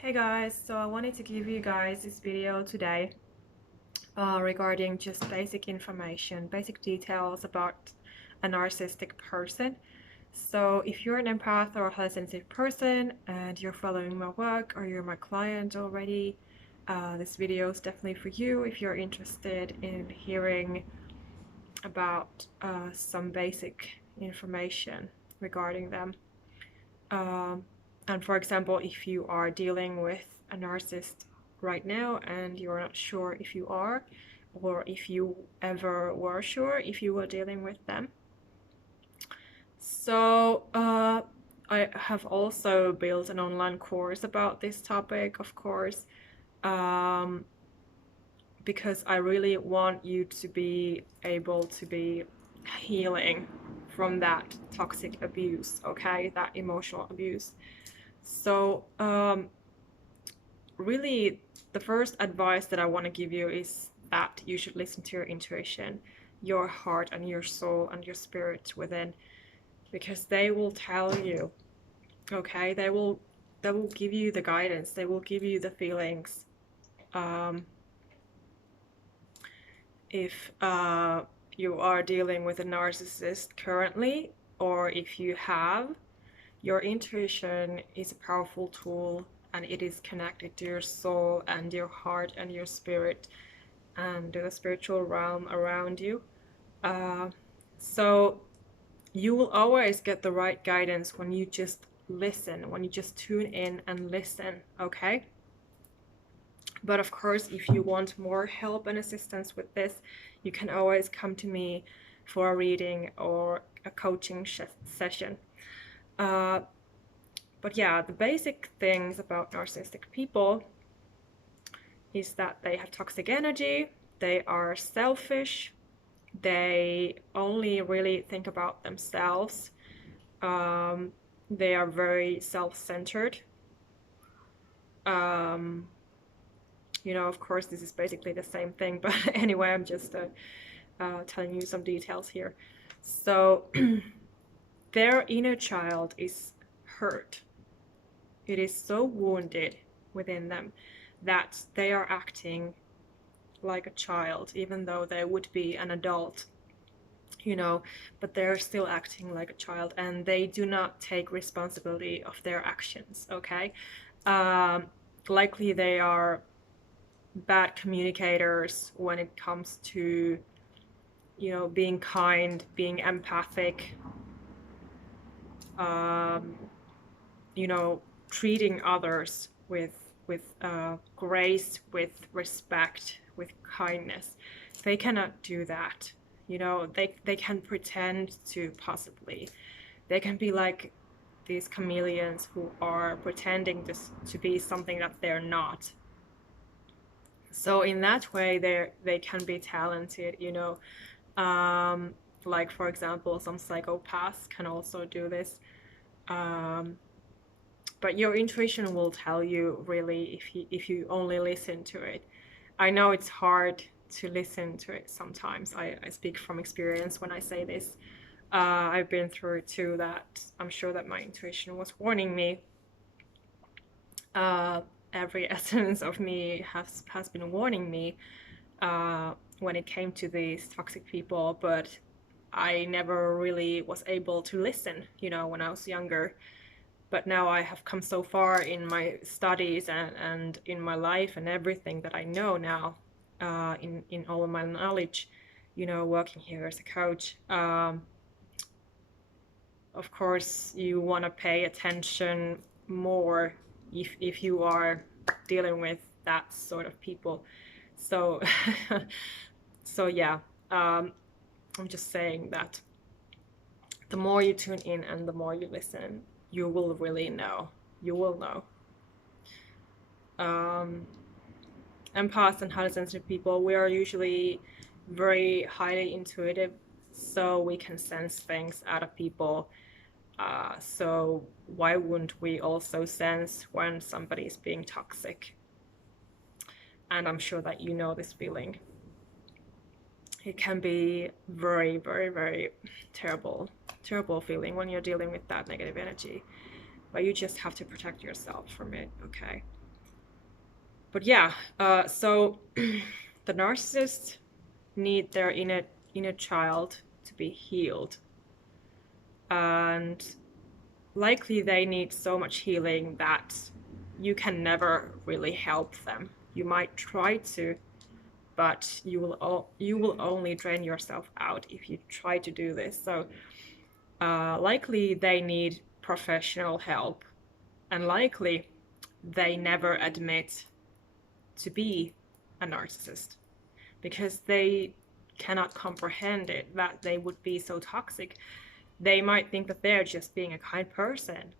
Hey guys, so I wanted to give you guys this video today regarding just basic information, basic details about a narcissistic person. So if you're an empath or a highly sensitive person and you're following my work or you're my client already, this video is definitely for you if you're interested in hearing about some basic information regarding them. And for example, if you are dealing with a narcissist right now and you're not sure if you are, or if you ever were sure if you were dealing with them. So I have also built an online course about this topic, of course, because I really want you to be able to be healing from that toxic abuse, okay, that emotional abuse. So really the first advice that I want to give you is that you should listen to your intuition, your heart and your soul and your spirit within, because they will tell you, okay, they will give you the guidance, they will give you the feelings. If you are dealing with a narcissist currently, or if you have, your intuition is a powerful tool and it is connected to your soul and your heart and your spirit and the spiritual realm around you. So you will always get the right guidance when you just listen, when you just tune in and listen, okay? But of course, if you want more help and assistance with this, you can always come to me for a reading or a coaching session. But yeah, the basic things about narcissistic people is that they have toxic energy, they are selfish, they only really think about themselves, they are very self-centered. You know, of course, this is basically the same thing, but anyway, I'm just telling you some details here. So their inner child is hurt. It is so wounded within them that they are acting like a child, even though they would be an adult, you know, but they're still acting like a child and they do not take responsibility of their actions, okay? Likely they are bad communicators when it comes to, you know, being kind, being empathic, you know, treating others with grace, with respect, with kindness. They cannot do that. You know, they can pretend to, possibly. They can be like these chameleons who are pretending to be something that they're not. So in that way, they can be talented, you know. Like for example, some psychopaths can also do this. But your intuition will tell you, really, if you only listen to it. I know it's hard to listen to it sometimes. I speak from experience when I say this. I've been through it too, that I'm sure that my intuition was warning me. Every essence of me has been warning me when it came to these toxic people, but I never really was able to listen, you know, when I was younger. But now I have come so far in my studies and in my life and everything that I know now, in all of my knowledge, you know, working here as a coach. Of course, you want to pay attention more if you are dealing with that sort of people. So, so yeah, I'm just saying that the more you tune in and the more you listen, you will really know. You will know. Empaths and highly sensitive people, we are usually very highly intuitive, so we can sense things out of people. So why wouldn't we also sense when somebody is being toxic? And I'm sure that you know this feeling. It can be very, very, very terrible feeling when you're dealing with that negative energy. But you just have to protect yourself from it, okay? But yeah, so the narcissists need their inner child to be healed, and likely they need so much healing that you can never really help them. You might try to, but you will only drain yourself out if you try to do this. So likely they need professional help, and likely they never admit to be a narcissist because they cannot comprehend it, that they would be so toxic. They might think that they're just being a kind person.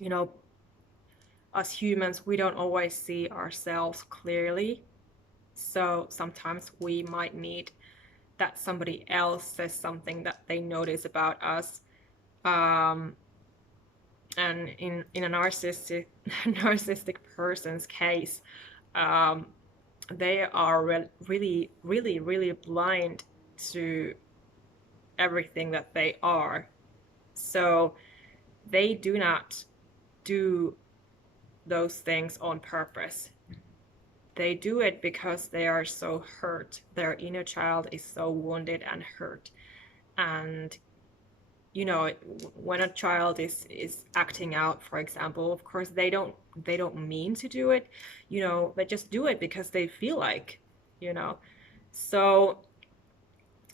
You know, as humans, we don't always see ourselves clearly. So sometimes we might need that somebody else says something that they notice about us. And in a narcissistic person's case, they are really blind to everything that they are. So they do not do those things on purpose. They do it because they are so hurt. Their inner child is so wounded and hurt. And you know, when a child is acting out, for example, of course they don't mean to do it. You know, they just do it because they feel like, you know. So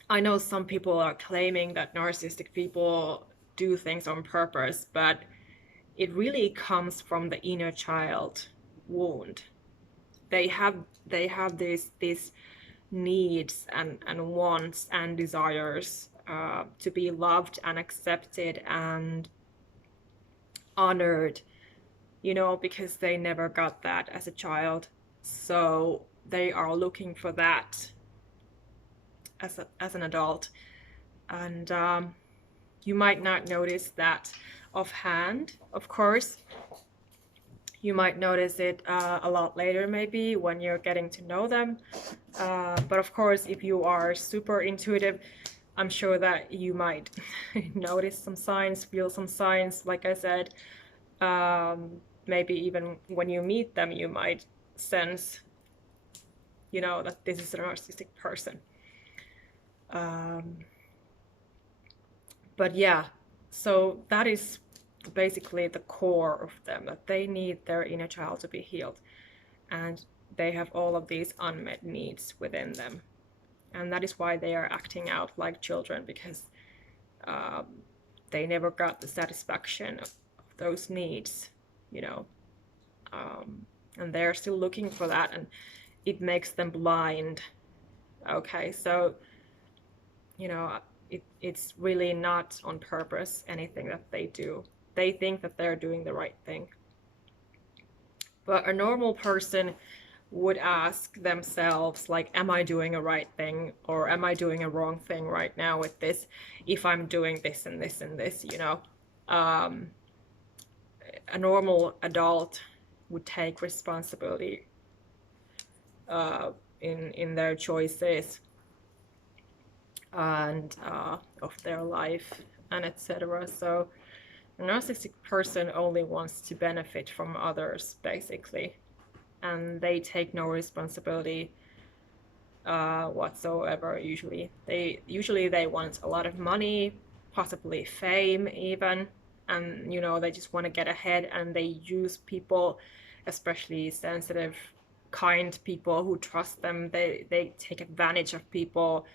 I know some people are claiming that narcissistic people do things on purpose, but it really comes from the inner child wound. They have these needs and wants and desires to be loved and accepted and honored, you know, because they never got that as a child. So they are looking for that as an adult. And you might not notice that offhand, of course. You might notice it a lot later, maybe when you're getting to know them. But of course, if you are super intuitive, I'm sure that you might notice some signs, feel some signs. Like I said, maybe even when you meet them, you might sense, you know, that this is a narcissistic person. But yeah, so that is basically the core of them, that they need their inner child to be healed, and they have all of these unmet needs within them, and that is why they are acting out like children, because they never got the satisfaction of those needs, you know, and they're still looking for that, and it makes them blind. Okay, so you know, it's really not on purpose, anything that they do. They think that they're doing the right thing. But a normal person would ask themselves, like, am I doing a right thing, or am I doing a wrong thing right now with this, if I'm doing this and this and this, you know. A normal adult would take responsibility in their choices and of their life and etc. So a narcissistic person only wants to benefit from others, basically, and they take no responsibility whatsoever. Usually they want a lot of money, possibly fame even, and you know, they just want to get ahead, and they use people, especially sensitive, kind people who trust them. They take advantage of people,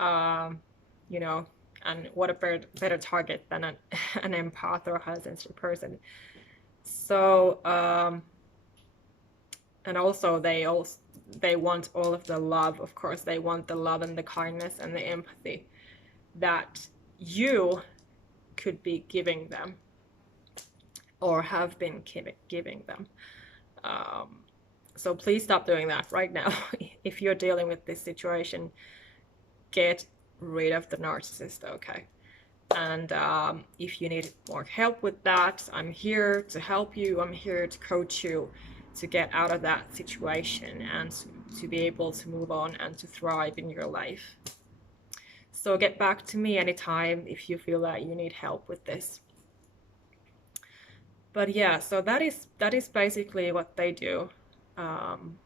you know. And what a better target than an empath or a high sensitive person. So and also they want all of the love. Of course, they want the love and the kindness and the empathy that you could be giving them or have been giving them. So please stop doing that right now. If you're dealing with this situation, get rid of the narcissist, okay? And if you need more help with that, I'm here to help you. I'm here to coach you to get out of that situation and to be able to move on and to thrive in your life. So get back to me anytime if you feel that you need help with this. But yeah, so that is basically what they do. Um,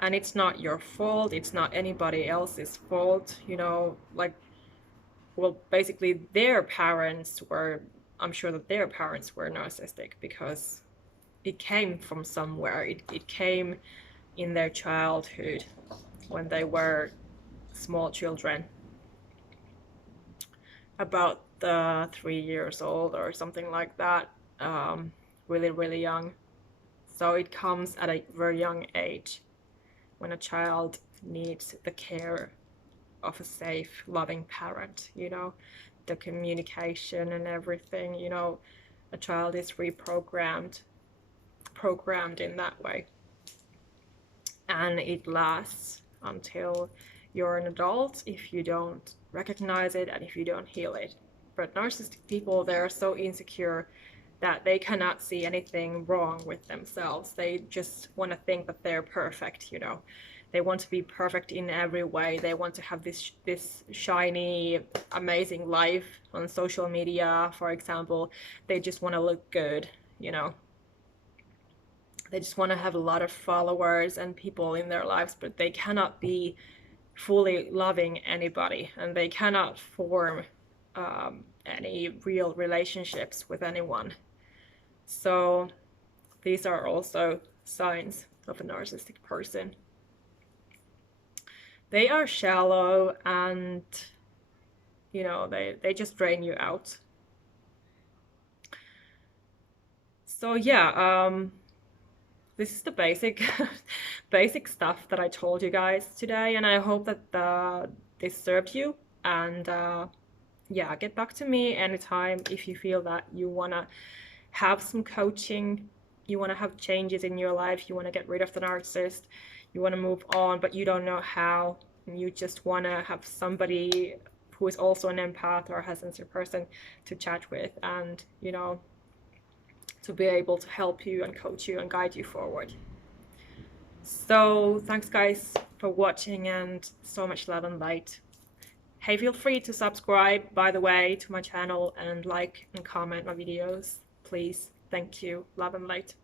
and it's not your fault, it's not anybody else's fault, you know, like, well, basically their parents were, I'm sure that their parents were narcissistic because it came from somewhere. It came in their childhood when they were small children, about 3 years old or something like that, really, really young. So it comes at a very young age when a child needs the care of a safe, loving parent, you know, the communication and everything, you know, a child is programmed in that way. And it lasts until you're an adult if you don't recognize it and if you don't heal it. But narcissistic people, they're so insecure that they cannot see anything wrong with themselves. They just want to think that they're perfect, you know. They want to be perfect in every way. They want to have this shiny, amazing life on social media, for example. They just want to look good, you know. They just want to have a lot of followers and people in their lives, but they cannot be fully loving anybody, and they cannot form any real relationships with anyone. So these are also signs of a narcissistic person. They are shallow and, you know, they just drain you out. So yeah, this is the basic stuff that I told you guys today, and I hope that this served you. And yeah, get back to me anytime if you feel that you want to have some coaching, you want to have changes in your life, you want to get rid of the narcissist, you want to move on, but you don't know how, and you just want to have somebody who is also an empath or has a sensitive person to chat with, and, you know, to be able to help you and coach you and guide you forward. So thanks guys for watching, and so much love and light. Hey, feel free to subscribe, by the way, to my channel, and like and comment my videos, please. Thank you. Love and light.